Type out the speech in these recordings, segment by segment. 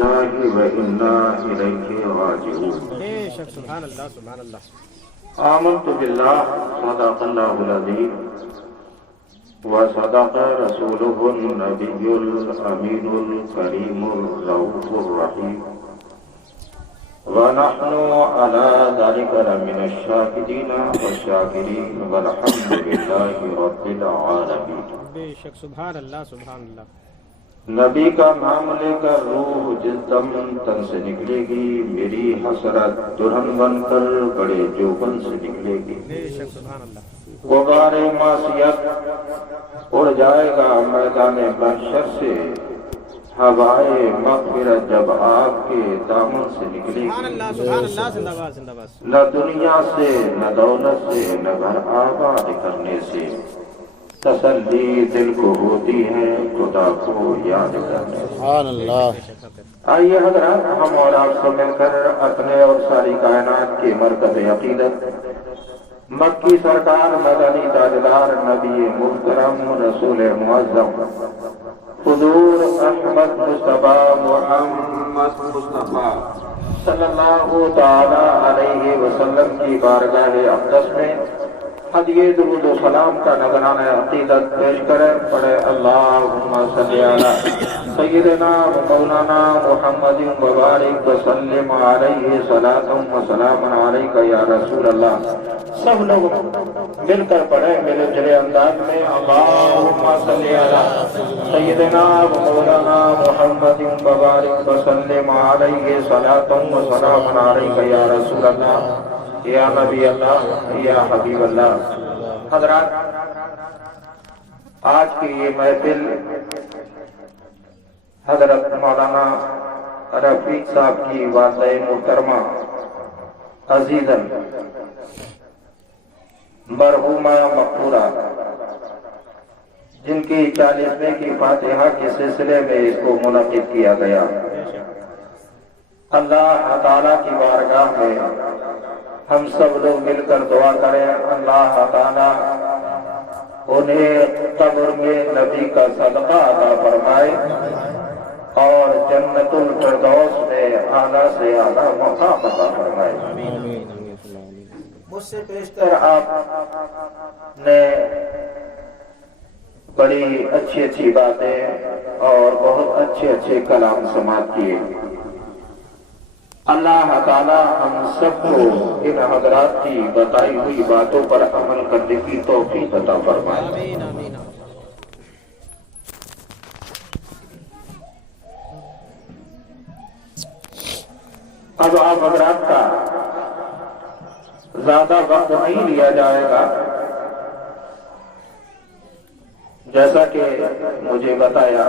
لله وإنا إليه راجعون. سبحان اللہ سبحان اللہ. آمنت بالله صدق الله العظيم وصدق رسوله النبي الأمين الكريم الرؤوف الرحيم ونحن على ذلك لمن الشاهدين والشاكرين والحمد لله رب العالمين. بے شک سبحان اللہ سبحان اللہ. نبی کا نام لے کر روح جس دم تن سے نکلے گی، میری حسرت دلہن بن کر بڑے جوبن سے نکلے گی. بے شک سبحان اللہ. غبار معصیت اڑ جائے گا میدان محشر سے، ہوائے مغفرت جب آپ کے دامن سے نکلے سبحان گی. اللہ سبحان اللہ. زندہ باد زندہ باد. نہ دنیا سے نہ دولت سے نہ گھر آباد کرنے سے تسلی دل کو ہوتی ہے خدا کو یاد کرنے سے. سبحان اللہ. آئیے حضرات، ہم اور آپ سے مل کر اپنے اور ساری کائنات کے مرکز عقیدت مکی سرکار مدنی تاجدار نبی محترم رسول معظم حضور احمد مصطفیٰ محمد مصطفیٰ صلی اللہ تعالی علیہ وسلم کی بارگاہ اقدس میں ہدیہ درود و سلام کا نذرانہ عقیدت پیش کریں. پڑھے اللہم صلی علی سیدنا و مولانا محمد مبارک وسلم علیہ صلاۃ و سلام علیک یا رسول اللہ. سب لوگ مل کر پڑھیں ملے جلے انداز میں اللہم صلی علی سیدنا و مولانا محمد مبارک وسلم علیہ صلاۃ و سلام علیک یا رسول اللہ یا نبی اللہ یا حبیب اللہ. حضرات، آج کی یہ محفل حضرت مولانا رفیق صاحب کی والدہ محترمہ عزیزاً مرحومہ مقبولہ، جن کی 40ویں کی فاتحہ کے سلسلے میں اس کو منعقد کیا گیا. اللہ تعالیٰ کی بارگاہ میں ہم سب لوگ مل کر دعا کریں اللہ تعالیٰ انہیں قبر میں نبی کا صدقہ عطا فرمائے اور جنت الفردوس میں اعلیٰ سے اعلیٰ مقام عطا فرمائے. مجھ سے پیشتر آپ نے بڑی اچھی اچھی باتیں اور بہت اچھے اچھے کلام سماعت کیے. اللہ تعالی ہم سب کو ان حضرات کی بتائی ہوئی باتوں پر عمل کرنے کی توفیق عطا فرمائے. آمین آمین. اب آپ حضرات کا زیادہ وقت نہیں لیا جائے گا. جیسا کہ مجھے بتایا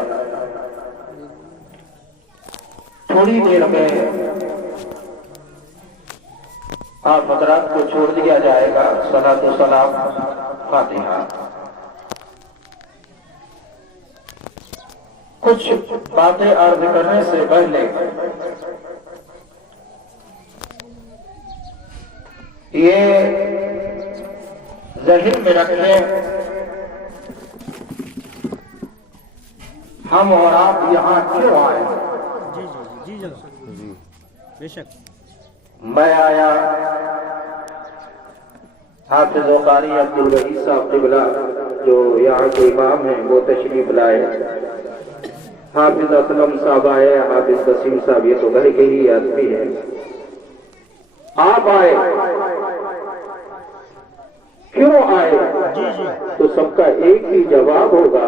تھوڑی دیر میں آپ حضرات کو چھوڑ دیا جائے گا. صلاۃ و سلام فاتحہ. کچھ باتیں عرض کرنے سے پہلے یہ ذہن میں رکھیں ہم اور آپ یہاں کیوں آئے ہیں. جی جی جی جناب جی بے شک. میں آیا حافظ و قاری عبدالوحید صاحب قبلہ جو یہاں کے امام ہیں وہ تشریف لائے. حافظ اسلم صاحب آئے، حافظ قسیم صاحب، یہ تو گھر کے ہی آدمی ہیں. آپ آئے، کیوں آئے؟ تو سب کا ایک ہی جواب ہوگا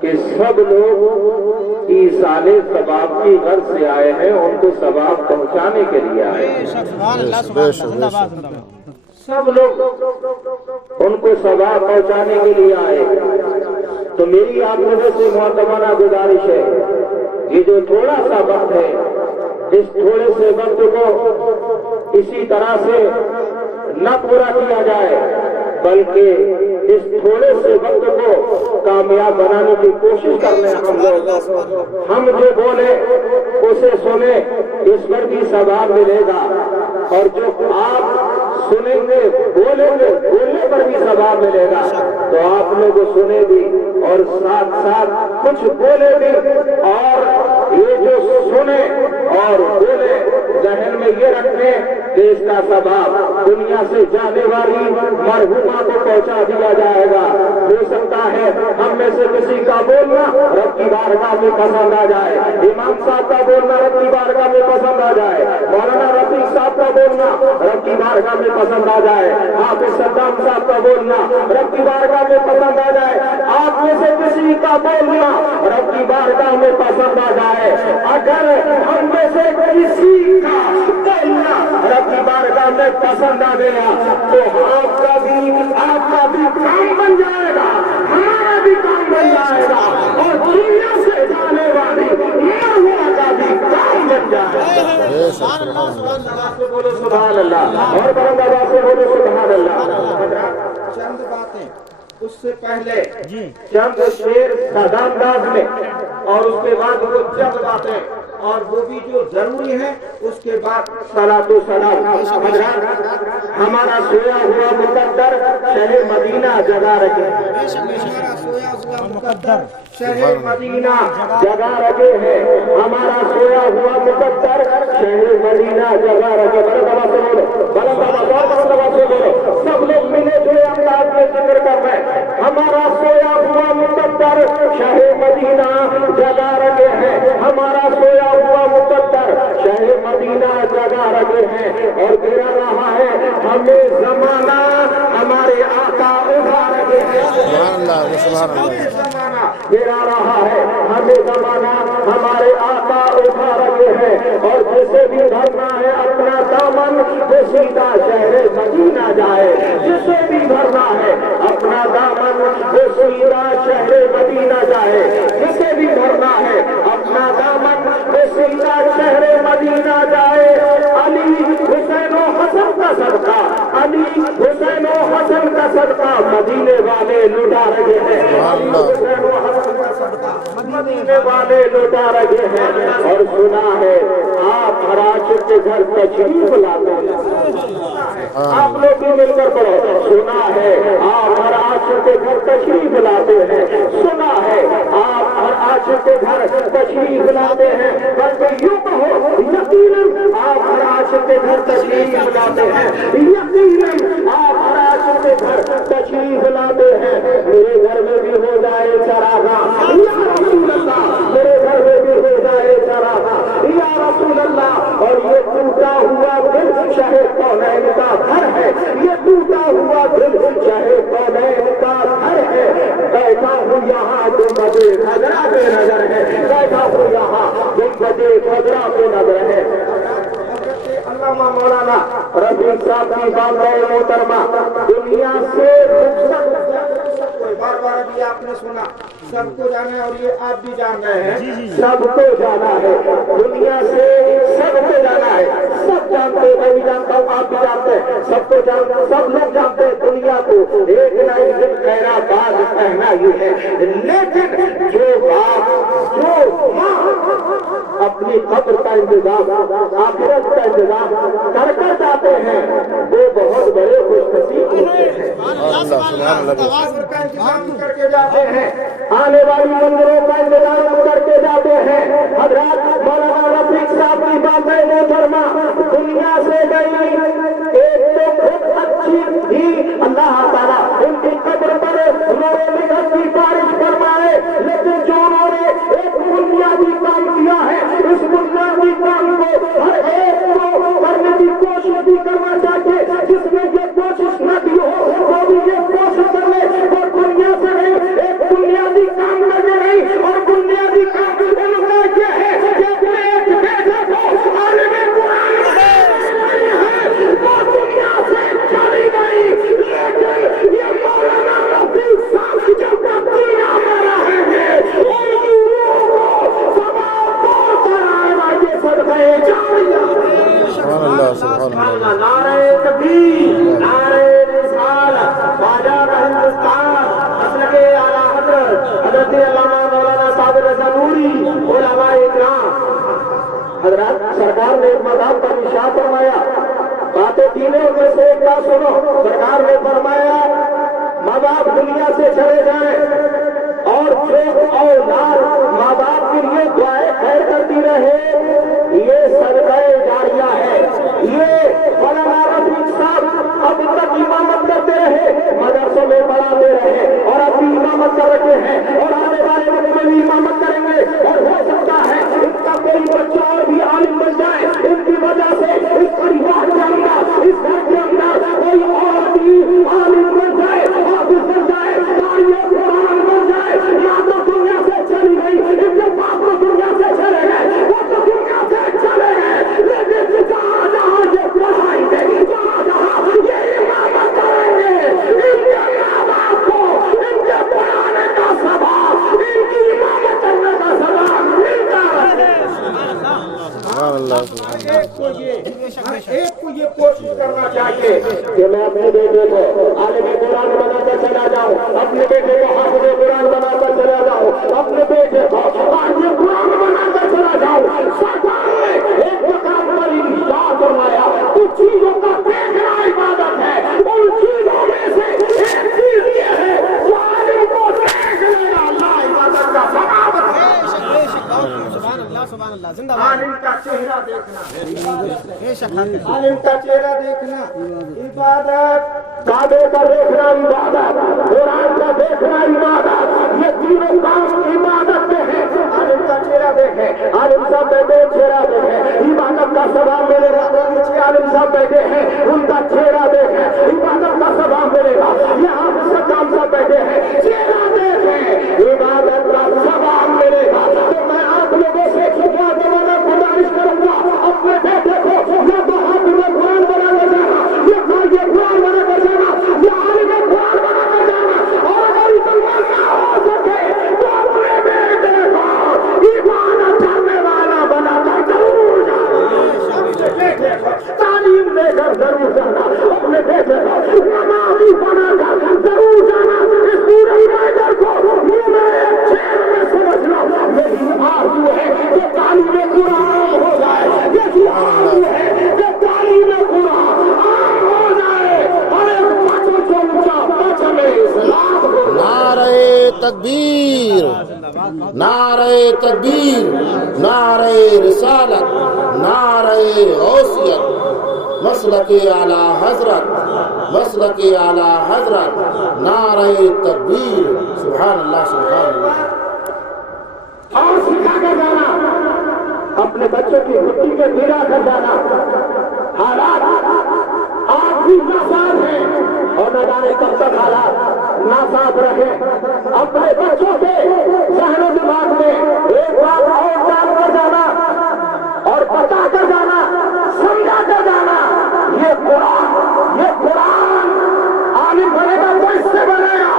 کہ سب لوگ ایصال ثواب کی غرض سے آئے ہیں، ان کو ثواب پہنچانے کے لیے آئے ہیں. سبحان اللہ سبحان اللہ. زندہ باد زندہ باد. سب لوگ ان کو ثواب پہنچانے کے لیے آئے. تو میری آپ لوگوں سے معتبرہ گزارش ہے، یہ جو تھوڑا سا وقت ہے، اس تھوڑے سے وقت کو اسی طرح سے نہ پورا کیا جائے، بلکہ اس تھوڑے سے وقت کو کامیاب بنانے کی کوشش کرنے ہم لوگ. ہم جو بولے اسے سنے، اس پر بھی ثواب ملے گا، اور جو آپ سنیں گے بولیں گے بولنے پر بھی ثواب ملے گا. تو آپ لوگ سنیں بھی اور ساتھ ساتھ کچھ بولے بھی، اور یہ جو में ये रखने देश का सबाब दुनिया से जाने वाली मरहुमा को पहुंचा दिया जाएगा। हो सकता है हम में से किसी का बोलना रब की बारगाह में पसंद आ जाए, इमाम साहब का बोलना रब की बारगाह में पसंद आ जाए, मौलाना रफीक साहब का बोलना रब की बारगाह में पसंद आ जाए, हाफिज सद्दाम साहब का बोलना रब की बारगाह में पसंद आ जाए, आप में से किसी का बोलना रब की बारगाह में पसंद आ जाए। अगर हम में से किसी का बोलना रब की बारगाह में पसंद आ गया तो आपका भी काम बन जाएगा, हमारा भी काम बन जाएगा और दुनिया से जाने वाली मरहुमा का भी काम बन जाएगा। बोलो सुभान अल्लाह और बुलंद आवाज से बोलो सुभान अल्लाह। चंद बातें उससे पहले चंद शेर सदामदास ने और उसके बाद वो चंद बातें और वो भी जो जरूरी है उसके बाद सलातो सलाम। हमारा सोया हुआ मुकद्दर शहर मदीना जगा रखे, शहर मदीना जगा रखे हैं, हमारा सोया हुआ मुकद्दर शहर मदीना जगा रखे। सब लोग मिले जुले अंदाज में जिक्र कर रहे हैं, हमारा सोया हुआ मुकद्दर शहर मदीना जगा रखे हैं, हमारा सोया हुआ मुकद्दर शहर मदीना जगा रखे हैं और गिरा रहा है हमें जमाना हमारे आका उठा रहे हैं। जमाना गिरा रहा है हमें जमाना हमारे आका उठा रहे हैं और जिसे भी भरना है अपना दामन वो सीधा शहर मदीना जाए, जिसे भी भरना है अपना दामन वो सीधा शहर मदीना जाए, जिसे भी भरना है अपना दामन वो सीधा शहर मदीना जाए। अली हुसैन हसन का सदका, अली हुसैन हसन का सदका मदीने वाले लुटा रहे हैं, हुसैन हसन का सदका मदीने वाले लुटा रहे हैं। और सुना है आप हर आशिक के घर तशरीफ लाते हैं, आप लोग भी मिलकर पढ़ो। सुना है आप हर आशिक के घर तशरीफ लाते हैं, सुना है आप हर आशिक के घर तशरीफ लाते हैं, बल्कि यूं कहो यकीनन आप हर आशिक के घर तशरीफ लाते हैं, यकीनन आप हर आशिक के घर तशरीफ लाते हैं। मेरे घर में भी हो जाए चरागा या रसूल अल्लाह, मेरे घर में भी हो जाए चरागा या रसूल अल्लाह। और ये टूटा हुआ दिल शहर कौनैन का घर है, ये टूटा हुआ दिल शहर कौनैन का घर है। बैठा हूँ यहाँ गुंबदे खजरा पे नजर है, बैठा हूँ यहाँ गुंबदे खजरा पे नजर है। अल्लामा मौलाना रफीक साहब की बात मोहतरमा दुनिया से बार बार अभी आपने सुना, सबको जाना है और ये आप भी जान रहे हैं, सबको जाना है दुनिया से, सबको जाना है, सब जानते हैं, मैं भी जानता हूँ, आप भी जानते हैं, सबको जानते, सब लोग जानते हैं दुनिया को एक ना एक दिन खैराबाद कहना ही है। लेकिन जो बाप जो माँ अपनी कब्र का इंतजाम आखिरत का इंतजाम कर कर जाते हैं वो बहुत बड़े खुशनसीब होते हैं, का इंतजाम करके जाते हैं, आने वाली मंदिरों का इंतजाम करके जाते हैं। हजरत मौलाना रफीक साहब की बातें मोहतरमा दुनिया से गई, एक तो खुद अच्छी थी, अल्लाह ताला उनकी कब्र पर उन्होंने निगम की बारिश फरमाए, लेकिन जो उन्होंने एक बुनियादी काम किया है उस बुनियादी काम को हर एक को करने की कोशिश भी करना चाहिए, जिसमें ये कोशिश न की हो वो भी ये कोशिश कर ले और दुनिया से नहीं एक बुनियादी काम लगे नहीं। और बुनियादी काम उन्होंने किया है कि अपने एक बेटे को आलिम कुरान है वो दुनिया से चली गई, लेकिन ये मौलाना रफीक साहब की जब तक दुनिया में रहेंगे उनकी रूह को सवाब पहुंच आएगा, ये सदक़े जारिया। नारे तकबीर, नारे रिसालत, बाजार हिंदुस्तान, मसलके आला हजरत हजरत अल्लामा मौलाना साबिर रज़ा नूरी, उलमा इकराम। हजरत सरकार ने एक मकाम पर इरशाद फरमाया, बातें तीनों में से एक बात सुनो। सरकार ने फरमाया माँ बाप दुनिया से चले जाए और जो औलाद माँ बाप के लिए दुआएं खैर करती रहे ये सदक़े जारिया है। سبحان اللہ سبحان اللہ ایک کو یہ کوشش کرنا چاہیے کہ میں اپنے بیٹے کو عالم قرآن بنا کر چلا جاؤں، اپنے بیٹے کو حافظ قرآن بنا کر چلا جاؤں، اپنے بیٹے کو حافظ قرآن بنا کر چلا جاؤں۔ سرکار نے ایک مقام پر انشاء فرمایا کچھ چیزوں کا دیکھنا عبادت ہے، ان چیزوں میں سے ایک چیز یہ ہے کہ عالم کو دیکھ لینا اللہ عبادت کا ثواب ہے۔ سبحان اللہ سبحان اللہ زندہ عالم کا چہرہ دیکھنا، بے شک عالم کا چہرہ دیکھنا عبادت، کعبے کا دیکھنا عبادت، قرآن کا دیکھنا عبادت، یہ تینوں کام عبادت میں ہے۔ عالم کا چہرہ دیکھے، عالم صاحب بیٹھے چہرہ دیکھے، عبادت کا ثواب ملے گا۔ کچھ عالم صاحب بیٹھے ہیں ان کا چہرہ دیکھے، عبادت کا ثواب ملے گا۔ یہاں سکام صاحب بیٹھے ہیں چہرہ دیکھے، عبادت کا ثواب ملے گا۔ تو میں آپ لوگوں سے گزارش کروں گا اپنے بیٹے کو یا تو حافظ قرآن بنا کر جانا، یا قاری قرآن بنا کر جانا، یا عالم قرآن بنا کر جانا، اور اگر مسلمان نہ ہو سکے تو اپنے بیٹے کو عبادت کرنے والا بنا کر ضرور جانا، اپنے بیٹے کو تعلیم دے کر ضرور جانا، اپنے بیٹے کو نمازی بنا کر ضرور جانا۔ اس پورے میدان کو یہ میں شعر میں سمجھ لو، یہی آرزو ہے کہ تعلیم قرآن ہو جائے، یہی آرزو ہے کہ تعلیم قرآن عام ہو جائے، اور ایک بچوں سے اونچا بچ میں اسلام ہو جائے۔ نعرہ تکبیر، نعرہ تکبیر، نعرہ رسالت، نعرہ غوثیت، مسلک اعلی حضرت، مسلک اعلی حضرت، نعرہ تکبیر۔ سبحان اللہ سبحان اللہ۔ اور سکھا کر جانا، اپنے بچوں کی مٹی میں گرا کر جانا۔ حالات آپ بھی ناصاف ہیں اور نہ جانے کب تک حالات ناصاف رہے۔ اپنے بچوں کے ذہن و دماغ میں ایک بات اور ڈال کر جانا اور بتا کر جانا، سمجھا کر جانا، یہ قرآن عالم بنے گا تو اس سے بنے گا،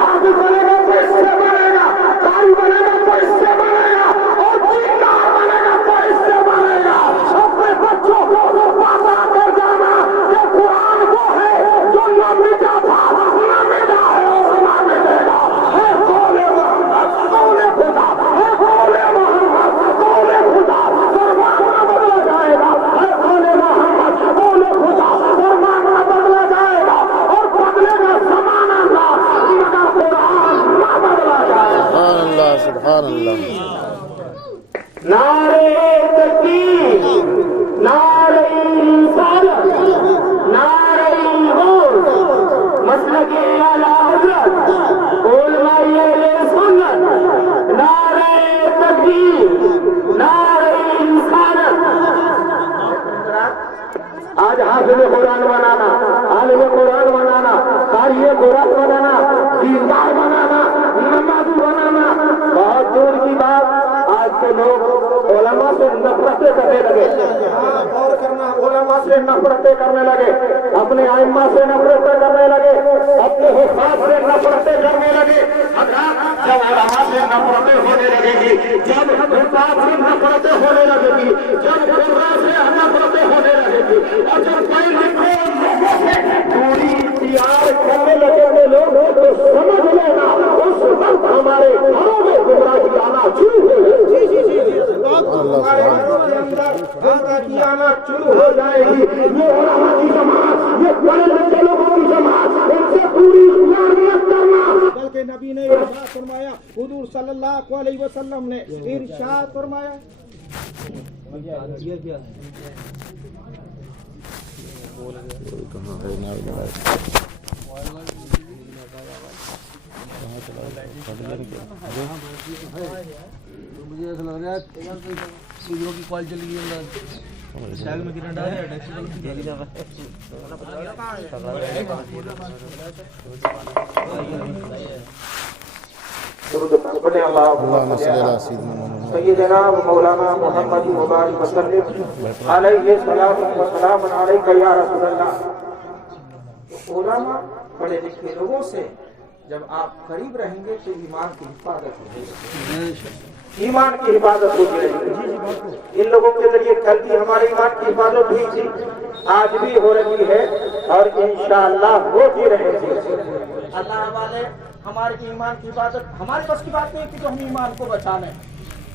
حافظ بنے گا تو اس سے بنے گا، قاری بنے گا تو اس سے بنے گا، اور دیندار بنے گا تو اس سے بنے گا۔ اپنے بچوں کو بتا کر جانا کہ قرآن وہ ہے جو نہ مٹا تھا، نہ مٹا ہے اور نہ مٹے گا۔ ہے قول محمد، قول خدا، ہے قول محمد، قول خدا، فرمان نہ بدلا جائے گا۔ ہے قول محمد، قول خدا، فرمان نہ بدلا جائے گا، اور بدلے گا زمانہ نہ، مگر قرآن نہ بدلا جائے گا۔ سبحان اللہ سبحان اللہ۔ نعرہ تکبیر، نعرہ رسالت، نعرہ غوث، مسلک اعلی حضرت، علماء اہل سنت، نعرہ تکبیر، نعرہ رسالت۔ آج حافظ قرآن بنانا، عالم قرآن بنانا، قاری قرآن بنانا، دیندار بنانا، نمازی بنانا بہت دور کی بات۔ آج کے لوگ علماء سے نفرتیں کرنے لگے، غور کرنا، علماء سے نفرتیں کرنے لگے، اپنے ائمہ سے نفرتیں کرنے لگے، اپنے حفاظ سے نفرتیں کرنے لگے۔ جب علماء سے نفرتیں ہونے لگے گی، جب حفاظ سے نفرتیں ہونے لگے گی، جب قرآن سے نفرتیں ہونے لگے گی، اور جب پڑھے لکھے لوگوں سے دوری اختیار کرنے لگے گے لوگ، تو سمجھ لینا اس وقت ہمارے گھروں میں گمراہی آنا شروع ہو جائے گی، ہمارے گھروں کے اندر گمراہی آنا شروع ہو جائے گی۔ یہ علماء کی جماعت، یہ پڑھے لکھے لوگوں کی جماعت، ان سے پوری اختیاریت کرنا۔ بلکہ نبی نے ارشاد فرمایا، حضور صلی اللہ علیہ وسلم نے ارشاد فرمایا، کہاں ہے نعرہ مجھے ایسا لگ رہا ہے سیدھوں کی کال چلی گئی اندر شاگ میں گرنا ڈال اللہم صلی علی سیدنا محمد سیدنا مولانا محمد مبارک وسلم علیہ الصلوۃ والسلام علیک یا رسول اللہ۔ علماء پڑھے لکھے لوگوں سے جب آپ قریب رہیں گے تو ایمان کی حفاظت ہوگی۔ ईमान की हिफाजत होती रहेगी। इन लोगों के जरिए कल भी हमारे ईमान की हिफाजत हुई थी, आज भी हो रही है और इंशाअल्लाह होती रहेगी। अल्लाह वाले हमारे ईमान की हिफाजत, हमारे बस की बात नहीं कि जो हम ईमान को बचा लें,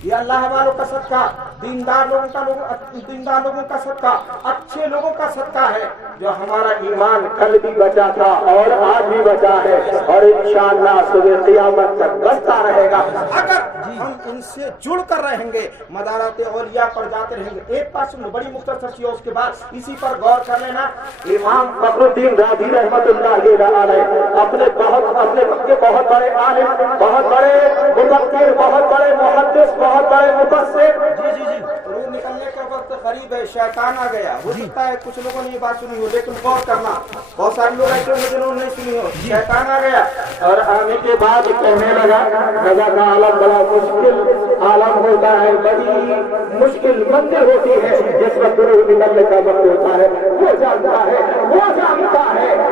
ये अल्लाह वालों का सदका, दीनदार लोगों का सदका, अच्छे लोगों का सदका है, जो हमारा ईमान कल भी बचा था और आज भी बचा है और इंशाअल्लाह सुबह क़यामत तक बचता रहेगा। अगर हम इनसे जुड़ कर रहेंगे, मदारात औलिया पर जाते रहेंगे। एक बात सुनो, बड़ी मुख्तसर सी, उसके बाद इसी पर गौर कर लेना। इमाम फखरुद्दीन राज़ी रहमतुल्लाह अलैह अपने वक्त के बहुत बड़े आलिम, बहुत बड़े मुफक्किर, बहुत बड़े मुहद्दिस, बहुत बड़े मुफस्सिर। रूह निकलने का वक्त करीब है, शैतान आ गया। हो सकता है कुछ लोगों ने ये बात सुनी हो, लेकिन गौर करना, बहुत सारे लोग ऐसे होंगे जिन्होंने नहीं सुनी हो। शैतान आ गया और आने के बाद कहने लगा, रज़ा का आलम बड़ा मुश्किल आलम होता है, बड़ी मुश्किल मंजिल होती है। जिस वक्त रूह निकलने का वक्त होता है वो जानता है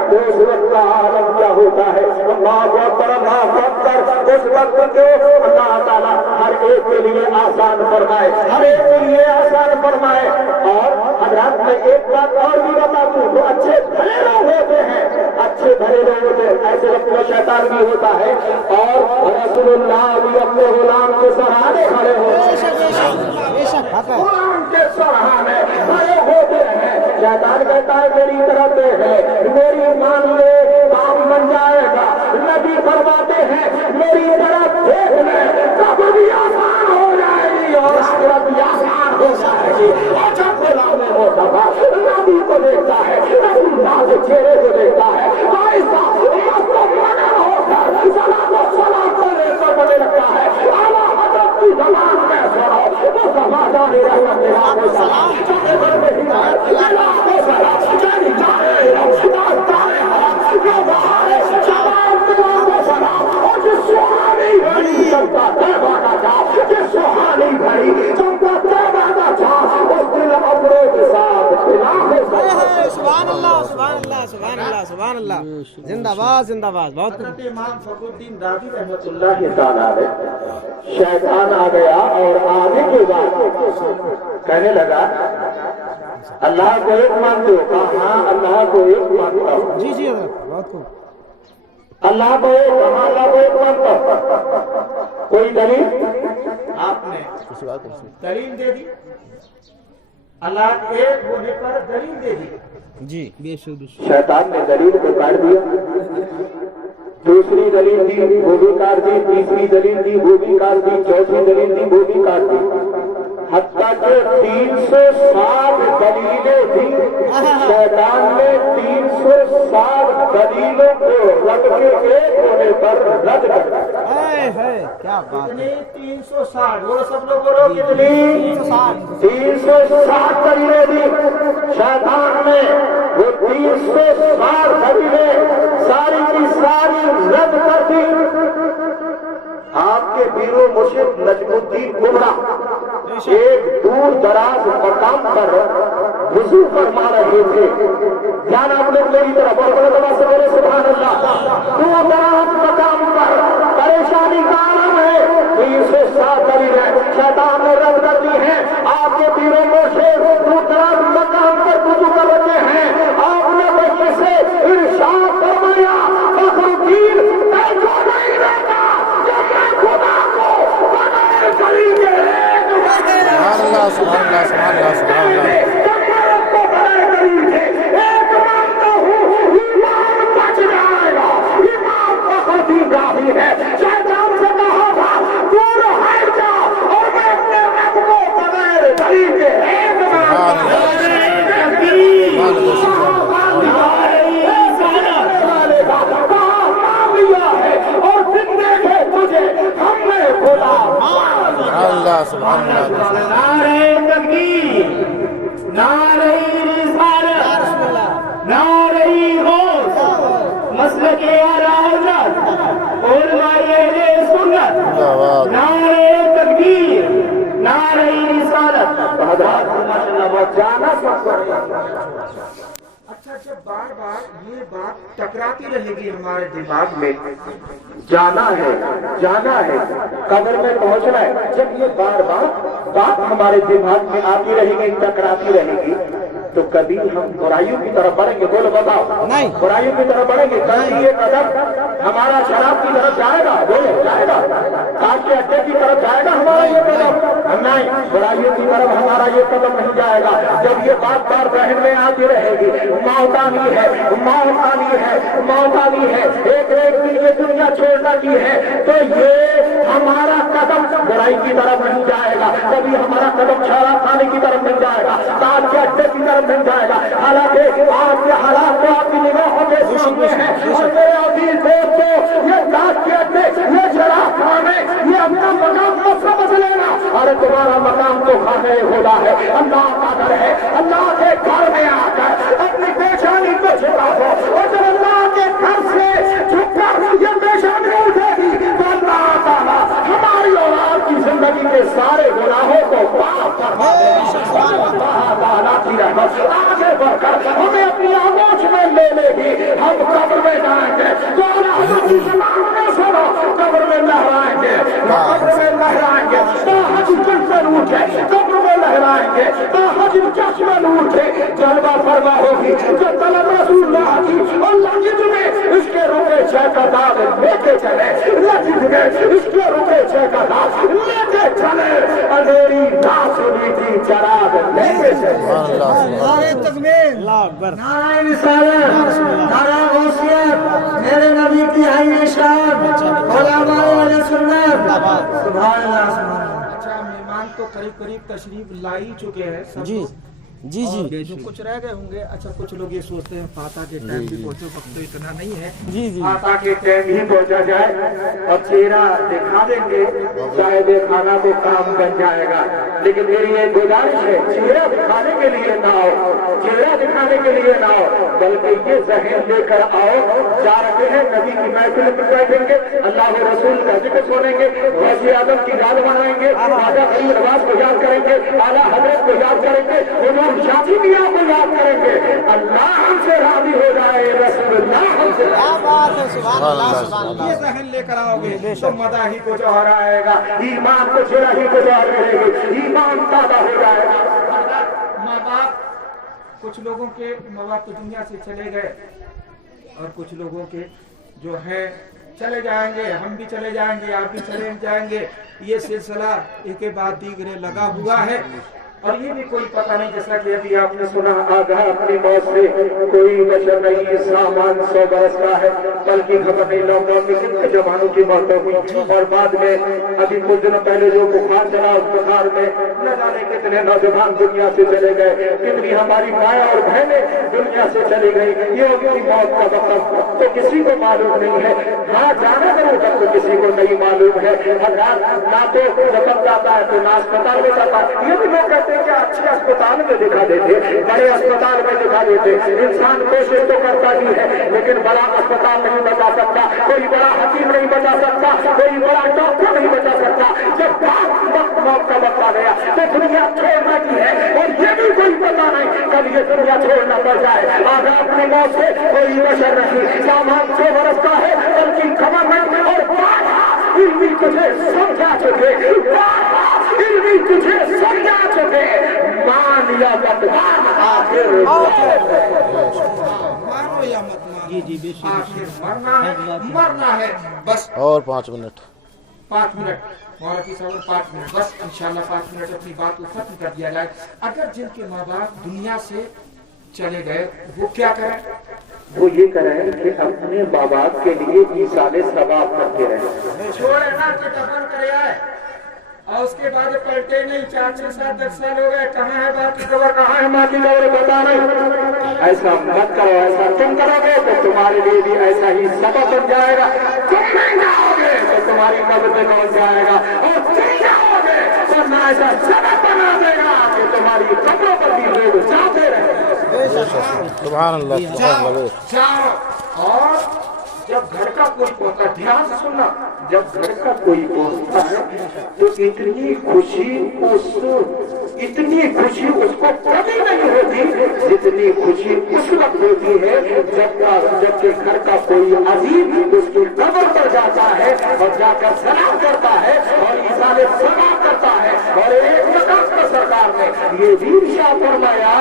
तो उस वक्त का आलम क्या होता है। अल्लाहु अकबर, अल्लाहु अकबर। उस वक्त को अल्लाह ताला हर एक के लिए आसान फरमाए, हर एक के लिए आसान फरमाए। और हज़रात में एक बात और भी बता दूं, तो अच्छे भले लोग होते हैं, अच्छे भले लोग होते हैं, ऐसे वक्त में शैतान भी होता है। और रसूलुल्लाह भी अपने गुलाम के सहारे खड़े होते हैं, गुलाम के सहारे खड़े होते हैं। शैतान कहता है मेरी तरफ है, मेरी मान ले काम बन जाएगा। नबी फरमाते हैं मेरी तरफ देख ले, कब भी आसान हो जाएगी और आखिरत भी आसान हो जाएगी। और जब गुलाम होता है नबी को देखता है, रसूलुल्लाह के चेहरे को देखता है, ऐसा सलाम करने लगता है। आला हज़रत की ज़बान में सुनो, वो समाचार जिंदाबाद जिंदाबाद। बहुत इमाम फखरुद्दीन राज़ी रहमतुल्लाह ताला अलैह, शैतान आ गया और आने के बाद कहने लगा अल्लाह को एक मानते हो? कहा हाँ अल्लाह को एक मानता हूँ। जी जी बहुत खूब। अल्लाह को एक, कहा अल्लाह को एक मानता हूँ। कोई दलील? आपने दलील दे दी, अल्लाह एक होने पर दलील दे दी जी। बेशुद्ध शैतान ने दलील को काट दिया, दूसरी दलील दी वो भी काट दी, तीसरी दलील दी वो भी काट दी, चौथी दलील दी वो भी काट दी। हत्ता के 360 दलीलें थी। शैतान ने 360 दलीलों को रद के एक होने पर रद्द कर दिया। क्या बात है। 360 वो सब लोग बोलो कितनी? 360 दलीलें दी शैतान ने। वो 360 दलीलें सारी की सारी रद्द कर दी। आपके पीरो मुर्शिद नजमुद्दीन कुबरा एक दूर दराज मकाम पर वुजू फरमा रहे थे। ध्यान आप लोग मेरी तरफ और बड़े से बोले सुभान अल्लाह। दूर दराज मकाम पर परेशानी का आलम है, 360 दलीलें शैतान ने रद्द कर दी है। आपके पीरो मुर्शिद दूर दराज मकाम पर वुजू कर रहे हैं। आपने बच्चे से इरशाद फरमाया फखरुद्दीन देखो नहीं रहता खुदा को बगैर दलील के सुभान अल्लाह सुभान अल्लाह सुभान अल्लाह सुभान अल्लाह। को बगैर दलील के एक मानता हूँ, ईमान बच जाएगा। ईमान फखरुद्दीन राज़ी है। शैतान से कहा था दूर हट जा और मैं अपने रब को बगैर दलील के एक मानता हूँ। और जिंदगी तुझे हमने खुदा अल्लाह सुभान अल्लाह। नारे तकबीर, नारे रिसालत, नारे गौस, मसलके आला हज़रत, उलमाए सुन्नत, नारे तकबीर, नारे रिसालत। हज़रत माशाअल्लाह बहुत जाना सब। अच्छा जब बार बार ये बात टकराती रहेगी हमारे दिमाग में, जाना है कब्र में पहुंचना है, जब ये बार बार बात हमारे दिमाग में आती रहेगी, टकराती रहेगी, तो कभी हम बुराइयों की तरफ बढ़ेंगे? बोलो बताओ, नहीं बुराइयों की तरफ बढ़ेंगे? कभी ये कदम हमारा शराब की तरफ जाएगा? बोलो जाएगा? काश के अड्डे की तरफ जाएगा हमारा ये कदम? नहीं, बुराइयों की तरफ हमारा ये कदम नहीं जाएगा। जब ये बात बार बहन में आती रहेगी, मौत आनी है, एक दिन ये दुनिया छोड़ना की है, तो ये हमारा कदम बुराई की तरफ नहीं जाएगा, कभी हमारा कदम शराब खाने की तरफ नहीं जाएगा, ताज के अड्डे की तरफ नहीं जाएगा। हालांकि आपके हालात तो आपकी निगाहों के सामने है, और मेरे अभी दोस्तों, ये ताज के अड्डे, ये शराब खाने, ये अपना मकाम को समझ लेना। अरे तुम्हारा मकाम तो खाने खुदा है, अल्लाह का घर है, अल्लाह के घर में आकर अपनी पेशानी को झुकाओ, और जब अल्लाह के घर से झुककर ये पेशानी उठेगी तो अल्लाह ताला हमारी औलाद की जिंदगी के सारे गुनाहों को माफ फरमा देगा। आगे बढ़कर हमें अपनी आगोश में ले लेगी, हम कब्र में जाएंगे तो सुनो, कब्र में लहराएंगे, तो हज चश्मे उठे, कब्र में लहराएंगे तो हज चश्मे उठे, जलवा फरमा होगी जो तलब रसूलुल्लाह की, अल्लाह में इसके रुके छह का दाग लेके चले, इसके रुके छह का दाग लेके चले, अंधेरी नाच हुई थी चराग लेके चले। नारे तकबीर, नारायण रिसालत, नारा गौसियत, मेरे नबी की है शान, उलमाए अहले सुन्नत, सुभान अल्लाह सुभान अल्लाह। अच्छा, मेहमान तो करीब करीब तशरीफ ला ही चुके हैं सब जी जी जी, जो कुछ रह गए होंगे। अच्छा, कुछ लोग ये सोचते हैं फाता के टाइम भी पहुंचो, वक्त तो इतना नहीं है, जी जी, फाता के टाइम ही पहुंचा जाए और चेहरा दिखा देंगे, चाहे खाना तो काम बन जाएगा। लेकिन मेरी ये गुजारिश है, चेहरा दिखाने के लिए ना हो, चेहरा दिखाने के लिए ना हो, बल्कि ये जहन लेकर आओ, जा रहे हैं नबी की महफिल में बैठेंगे, अल्लाह के रसूल का जिक्र सुनेंगे, गौसे आदम की याद बनाएंगे, राजा गरीब नवाज को याद करेंगे, आला हजरत को याद करेंगे, शादी मियां को याद करेंगे, अल्लाह हमसे राजी हो जाए, रसूलुल्लाह हमसे। क्या बात है, सुभान अल्लाह सुभान अल्लाह। ये जहन लेकर आओगे तो मदाही को दोहराएगा, ईमान को चिराही को दोहर रहेगी, ईमान ताज़ा हो जाएगा। माँ बाप, कुछ लोगों के माँ बाप तो दुनिया से चले गए और कुछ लोगों के जो है चले जाएंगे, हम भी चले जाएंगे, आप भी चले जाएंगे। ये सिलसिला एक के बाद दीगरे लगा हुआ है और ये भी कोई पता नहीं, जैसा कि अभी आपने सुना, आगाह अपनी मौत से कोई बशर नहीं, सामान 100 बरस का है, बल्कि खबर नहीं लॉकडाउन में कितने जवानों की मौत हुई, और बाद में अभी कुछ दिनों पहले जो बुखार चला, उस बुखार में न जाने कितने नौजवान दुनिया से चले गए, कितनी हमारी माया और बहनें दुनिया से चली गई। ये उनकी मौत का वक्त तो किसी को मालूम नहीं है, हाँ जाना जरूर तक तो किसी को नहीं मालूम है। ना तो जब जाता है तो ना अस्पताल में जाता है, ये भी लोग क्या अच्छे अस्पताल में दिखा देते, बड़े अस्पताल में दिखा देते। इंसान कोशिश तो करता ही है, लेकिन बड़ा अस्पताल नहीं बचा सकता, कोई बड़ा हकीम नहीं बचा सकता, कोई बड़ा डॉक्टर नहीं बचा सकता। जब मौत का वक्त आ गया तो दुनिया छोड़ना की है, और ये भी कोई पता नहीं कब ये दुनिया छोड़ना पड़ जाए। आगे अपनी मौत से कोई बशर नहीं, सामान 100 बरस का है, बल्कि खबर नहीं, और इल्मी तुझे समझा चुके, इल्मी तुझे समझा चुके, मान या मत मान, आखिर मानो या मत मानो, जी जी बेशक, आखिर मरना है बस। और 5 मिनट 5 मिनट मौला की सवाल 5 मिनट बस, इंशाल्लाह 5 मिनट अपनी बात को खत्म कर दिया जाए। अगर जिनके माँ बाप दुनिया से चले गए वो क्या करें? वो ये करें कि अपने माँ बाप के लिए ईसाले सवाब करते रहे, छोड़े ना कि दफन करे आए और उसके बाद पलटे नहीं। 4-6 साल 10 साल हो गए, कहाँ है बाप की कब्र, कहाँ है माँ की कब्र, पता नहीं। ऐसा मत करो, ऐसा तुम करोगे तो तुम्हारे लिए भी ऐसा ही सबब बन जाएगा। तुम नहीं जाओगे तो तुम्हारी कब्र में पहुंच जाएगा, और तुम जाओगे तो ना ऐसा सबब बना देगा कि तुम्हारी कब्रों पर भी लोग जाते रहे। सुभान अल्लाह सुभान अल्लाह। जाओ, और जब घर का कोई पहुंचता, ध्यान से सुनना, जब घर का कोई पहुंचता है तो इतनी खुशी उसको कभी नहीं होती खुशी, जितनी खुशी उस वक्त होती है जबकि घर का कोई अजीज उसकी कब्र पर जाता है और जाकर सलाम करता है और इसाले सलाम करता है। और एक मकाम पर सरकार ने ये भी इरशाद फरमाया,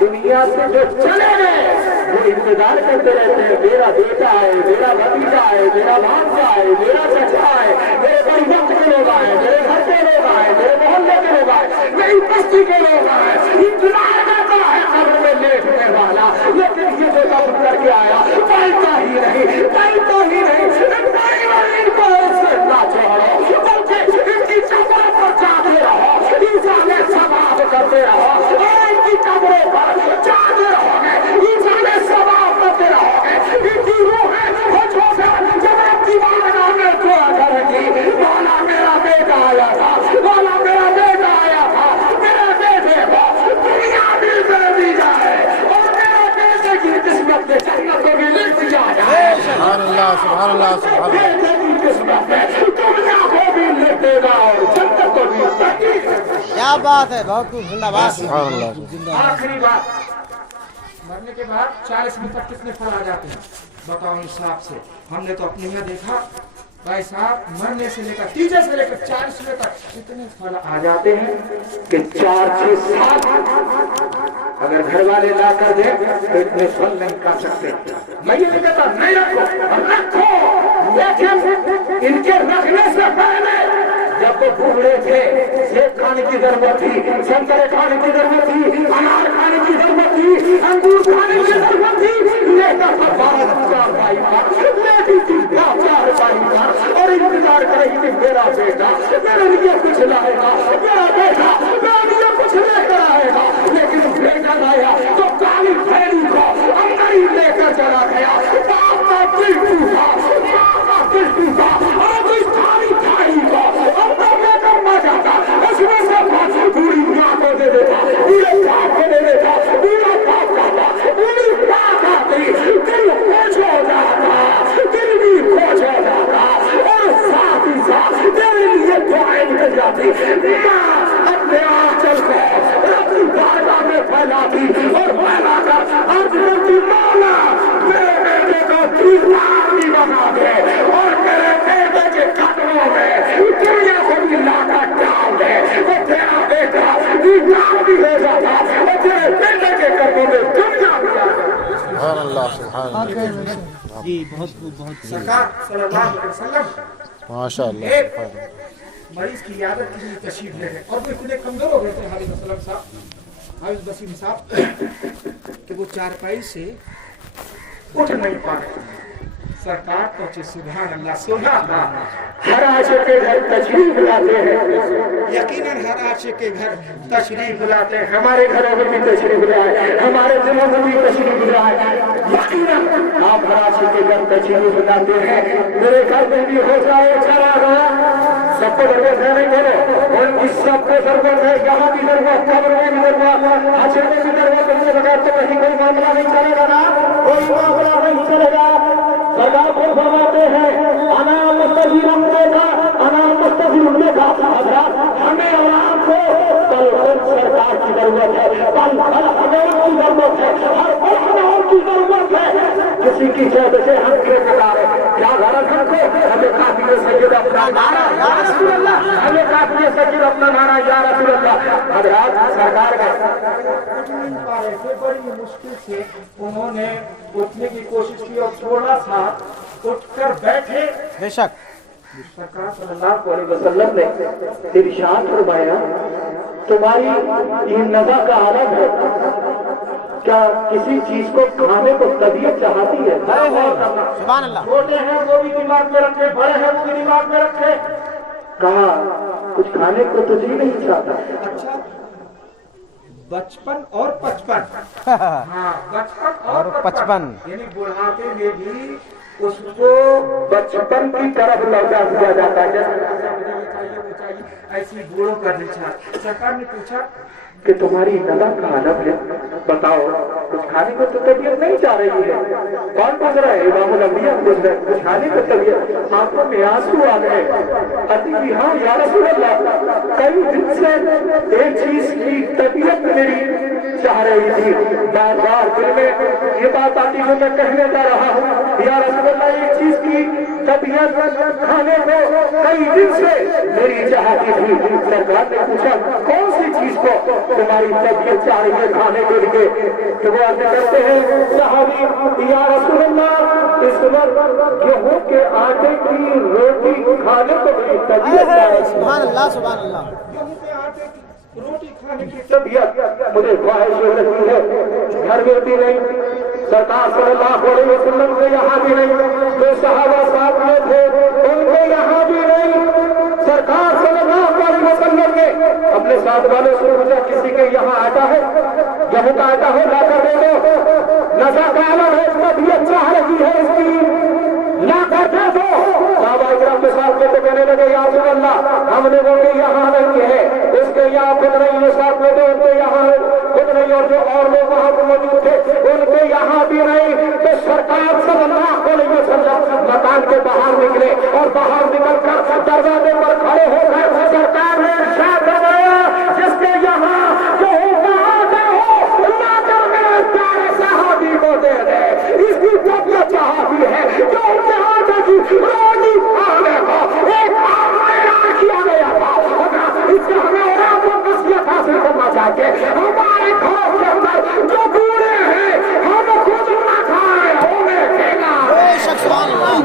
दुनिया से जो चले गए वो इंतजार करते रहते हैं, मेरा बेटा है, मेरा भतीजा है, मेरा भांजा है, मेरा चचा है, मेरे परिवार के लोग आए, मेरे घर के लोग आए, मेरे मोहल्ले के लोग आए, मेरी बस्ती के लोग आए। इंतजार करता है कब्र में लेटने वाला, लेकिन ये बेटा उठ करके आया, पलटा ही नहीं, पलटा ही नहीं। इनको ऐसे ना छोड़ो, बल्कि इनकी कब्र पर जाते रहो, इजाले सवाब करते रहो, इनकी कब्रों पर जाते रहोगे, इजाले सवाब करते रहोगे। इनकी रूहें जब दीवाना में दुआ करेगी, वाला मेरा बेटा आया था, वाला मेरा बेटा आया था, मेरे बेटे को दुनिया भी दे दी जाए और मेरे बेटे की किस्मत में जन्नत को भी लिख दिया जाए। सुभान अल्लाह, सुभान अल्लाह, सुभान अल्लाह। बेटे की किस्मत में दुनिया को भी लिख देगा और जन्नत को भी लिख देगा। क्या बात है, बहुत खूब, जिंदाबाद। सुभान अल्लाह। आखिरी बात, मरने के बाद 40 मिनट तक कितने फल आ जाते हैं बताओ इंसाफ से। हमने तो अपने यहाँ देखा भाई साहब, मरने से लेकर तीजे से लेकर 40 मिनट तक इतने फल आ जाते हैं कि 4, 6, 7 अगर घर वाले ला कर दे तो इतने फल नहीं खा सकते। मैं ये नहीं कहता नहीं रखो, लेकिन इनके रखने से पहले जब वो बूढ़े थे, सेब खाने की जरूरत थी, संतरे खाने की जरूरत थी, अनार खाने की जरूरत थी, अंगूर खाने की जरूरत थी, लेकर 12,000 भाई लेती थी 4 भाई और इंतजार करेगी कि मेरा बेटा मेरे लिए कुछ लाएगा, मेरा बेटा मेरे लिए कुछ लेकर आएगा। लेकिन बेटा लाया तो काली थैली को अंदर ही लेकर चला गया। बाप का दिल टूटा, माँ का दिल टूटा और इस काली थैली को अंदर लेकर मर जाता। इसमें से पूरी माँ को दे देता, पूरे बाप को दे देता, पूरा बाप खाता, पूरी बात आती, दिल खोज हो जाता, दिल भी खोज हो जाता और साथ ही साथ तेरे लिए दुआएं निकल जाती। माँ अपने आंचल को अपनी बारगाह में फैलाती और फैलाकर अर्ज करती, मौला मेरे बेटे को दीवानी बना दे और मेरे बेटे के कदमों में दुनिया को भी लाकर डाल दे। तो तेरा बेटा दीवान भी हो जाता और तेरे बेटे के कदमों में दुनिया भी आ जाती। सुभान अल्लाह, सुभान अल्लाह। जी बहुत खूब, बहुत खूब। सरकार सल्लल्लाहु अलैहि वसल्लम माशा अल्लाह। मरीज की इयादत के लिए तशरीफ ले गए और वो इतने कमजोर हो गए थे हाफिज असलम साहब, हाफिज वसीम साहब, कि वो चारपाई से उठ नहीं पा रहे थे। सरकार पहुंचे, सुभान अल्लाह, सुभान अल्लाह। हर आशिक के घर तशरीफ लाते हैं, यकीनन हर आशिक के घर तशरीफ लाते हैं। हमारे घरों में भी तशरीफ लाए, हमारे दिलों में भी तशरीफ लाए। यकीनन आप हर आशिक के घर तशरीफ लाते हैं। मेरे घर में भी हो जाए चला सबको जरूरत है, नहीं बोलो और इस सबको जरूरत है, यहाँ भी जरूरत, कब्र में भी जरूरत, हाशिर में भी जरूरत। उसके बगैर तो कहीं कोई मामला नहीं चलेगा ना, कोई मामला नहीं चलेगा। सरकार को फरमाते हैं अना मुस्तजीर हमने का, अना मुस्तजीर हमने का। हमें और आपको कल सरकार की जरूरत है, कल हमें उनकी जरूरत है, हर वक्त में उनकी जरूरत है। किसी की चौथ से हम कटा रहे क्या गलत हमको, हमें काफी सजीद अपना नारा या रसूल अल्लाह, हमें काफी सजीद अपना नारा या रसूल अल्लाह। अब सरकार का उठ नहीं पा रहे थे, बड़ी मुश्किल से उन्होंने उठने की कोशिश की और थोड़ा सा उठकर बैठे। बेशक सरकार सल्लल्लाहु अलैहि वसल्लम ने इरशाद फरमाया, तुम्हारी ये नज़ा का आलम है, क्या किसी चीज को खाने को तबीयत चाहती है? सुभान अल्लाह। छोटे हैं वो भी दिमाग में रखे, बड़े हैं वो भी दिमाग में रखे। कहा कुछ खाने को तो जी नहीं चाहता। अच्छा, बचपन और 55 हाँ, बचपन और 55 यानी बुढ़ापे में भी उसको बचपन की तरफ लौटा दिया जाता है। ऐसी बूढ़ों करनी चाहिए। सरकार ने पूछा कि तुम्हारी नज़ा का आलम है, बताओ कुछ खाने को तो तबीयत नहीं चाह रही है। कौन पूछ रहा है? इमामुल अंबिया पूछ रहे, कुछ खाने को तबीयत, आंखों में आंसू आ गए। अति हाँ या रसूल अल्लाह, कई दिन से एक चीज की तबीयत मेरी चाह رہی تھی، بار بار دل میں یہ بات آتی جو میں کہنے جا رہا ہوں، یا رسول اللہ ایک چیز کی طبیعت کھانے کو کئی دن سے میری چاہتی تھی۔ سرکار نے پوچھا کون سی چیز کو تمہاری طبیعت چاہ رہی ہے کھانے کے لیے؟ تو وہ عرض کرتے ہیں صحابی، یا رسول اللہ اس وقت گیہوں کے آٹے کی روٹی کھانے کو میری طبیعت چاہ رہی ہے۔ سبحان اللہ سبحان اللہ۔ गेहूं के आटे की रोटी खाने की طبیعت مجھے خواہش ہو رہی ہے، گھر میں بھی نہیں، سرکار صلی اللہ علیہ وسلم کے یہاں بھی نہیں، جو صحابہ ساتھ میں تھے ان کے یہاں بھی نہیں۔ سرکار صلی اللہ علیہ وسلم نے اپنے ساتھ والوں سے پوچھا کسی کے یہاں آٹا ہے، گیہوں کا آٹا ہو لا کر دے دو، نشہ کا عالم ہے، طبیعت چاہ رہی ہے اس کی، لا کر دے دو۔ صحابہ اکرام کے ساتھ میں تو کہنے لگے یا رسول اللہ ہم نے وہ کہ یہاں نہیں ہے، اس کے یہاں خود نہیں ہے، ساتھ میں تو ان کے یہاں خود نہیں، اور جو اور لوگ وہاں پر موجود تھے ان کے یہاں بھی نہیں۔ تو سرکار صلی اللہ علیہ وسلم مکان کے باہر نکلے اور باہر نکل کر دروازے پر کھڑے ہو کر سرکار نے ارشاد فرمایا جس کے یہاں گیہوں کا آٹا ہو لا کر میرے پیارے صحابی کو دے دے، اس کی طبیعت چاہتی ہے گیہوں کے آٹے کی روٹی کھانے کو۔ ایک اعلان کیا گیا تھا، اس سے ہمیں اور آپ کو نصیحت حاصل کرنا چاہیے، ہمارے گھروں کے اندر جو بوڑھے ہیں ہم خود نہ کھائیں، انہیں کھلا سبحان اللہ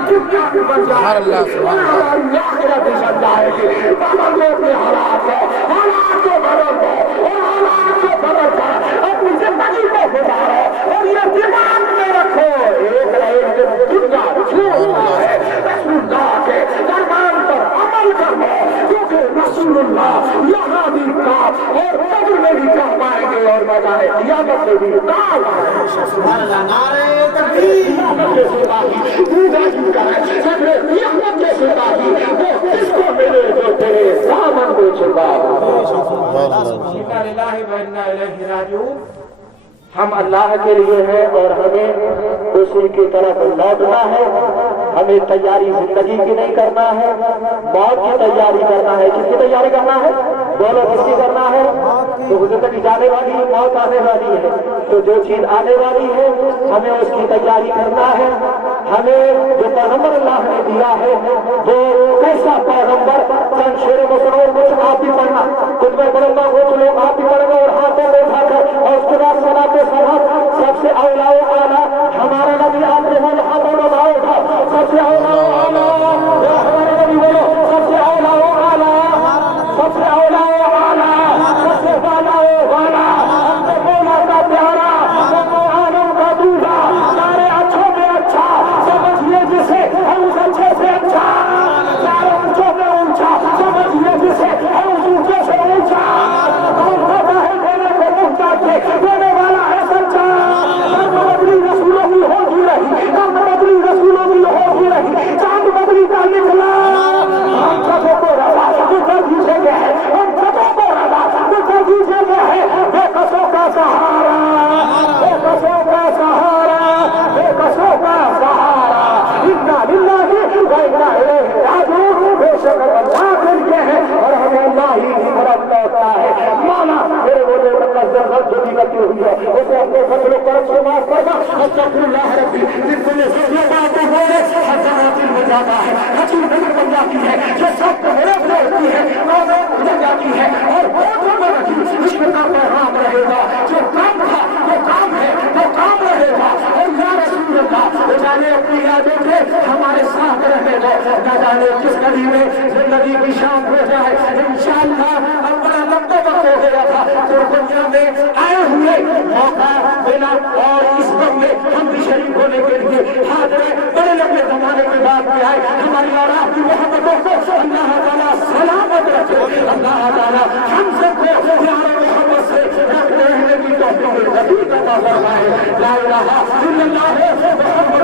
سبحان اللہ سبحان اللہ آخرت بن جائے گی۔ بدل دو اپنے حالات کو، حالات کو بدل دو اور حالات کو بدل کر اپنی زندگی کو گزارو اور یہ دماغ میں رکھو ایک نہ ایک دن دنیا چھوڑنا ہے، رسول اللہ کے فرمان پر عمل کرو، کیونکہ رسول اللہ یہاں بھی کام اور قبر میں بھی کام پائیں گے اور میدان قیامت میں بھی کام آئے گے۔ سبحان اللہ، نعرہ تکبیر۔ قیامت کے سپاہی پوجا کی کرے، سب قیامت کے سپاہی وہ کس کو ملے جو تیرے دامن کو چھپا ہو۔ इन्ना लिल्लाहि व इन्ना इलैहि राजिऊन। ہم اللہ کے لیے ہیں اور ہمیں اسی کی طرف لوٹنا ہے، ہمیں تیاری زندگی کی نہیں کرنا ہے، موت کی تیاری کرنا ہے۔ کس کی تیاری کرنا ہے؟ بولو کس کی کرنا ہے؟ تو زندگی جانے والی ہے، موت آنے والی ہے، تو جو چیز آنے والی ہے ہمیں اس کی تیاری کرنا ہے۔ ہمیں جو پیغمبر اللہ نے دیا ہے وہ کیسا پیغمبر، چند شعر مسرور کچھ آپ بھی پڑھنا، کچھ میں پڑھوں گا وہ لوگ آپ بھی پڑھیں گے اور ہاتھوں میں اٹھا کر، اور اس کے بعد صلاۃ و سلام سب سے اولا و اعلیٰ ہمارا نبی آپ نے اٹھا، سب سے اولا و اعلیٰ ہمارا نبی بولو، سب سے اولا و اعلیٰ، سب سے اولا و اعلیٰ، سب سے والا و والا، ہم سے مولا کا پیارا، ہم عالم کا دوسرا، سارے اچھوں میں اچھا، سمجھیے جسے ہم اچھے سے اچھا، سارے اونچوں میں اونچا، سمجھیے جسے ہم اونچے سے اونچا، ہم پتہ ہے دینے کو محتاج ہے، دینے والا ہے سچا، رب بدلی رسولوں کی ہوتی رہی، رب بدلی رسولوں کی ہوتی رہی، چاند بدلی کا نکلا، ہم سبوں کو رضا گزر دیجیے گئے ہیں، ہم سبوں کو رضا گزر دیجیے گئے ہیں، بے قصوں کا سہارا، بے قصوں کا سہارا، بے قصوں کا سہارا، انا للہ و انا الیہ راجعون۔ بے شک اللہ کے لیے ہے اور ہمیں اللہ ہی کی طرف لوٹنا ہے۔ مولا میرے بولے غلط جو بھی غلطی ہوئی ہے اسے اپنے فضل و کرم سے معاف کرنا۔ استغفر اللہ ربی جس سے یہ باتیں بولے حسنات ہو جاتا ہے، حقیق بن جاتی ہے، یہ سب کو میرے سے ہوتی ہے، روزہ بن جاتی ہے اور ہوٹوں میں رکھی اس کا پیغام رہے گا، جو کام تھا وہ کام ہے، وہ کام رہے گا۔ اور یا رسول اللہ وہ جانے اپنی یادوں سے ہمارے ساتھ رہنے دو، نہ جانے کس کڑی میں زندگی کی شام ہو جائے۔ انشاءاللہ اب بڑا لمبا وقت ہو گیا تھا تو دنیا میں آئے ہوئے موقع ملا اور اس وقت میں ہم بھی شریک ہونے کے لیے حاضر ہیں۔ بڑے لمبے زمانے کے بعد میں آئے، ہماری اور آپ کی محبتوں کو اللہ تعالیٰ سلامت رکھے، اللہ تعالیٰ ہم سب کو پیار محبت سے رکھنے کی توفیق عطا فرمائے۔ لا الہ الا اللہ محمد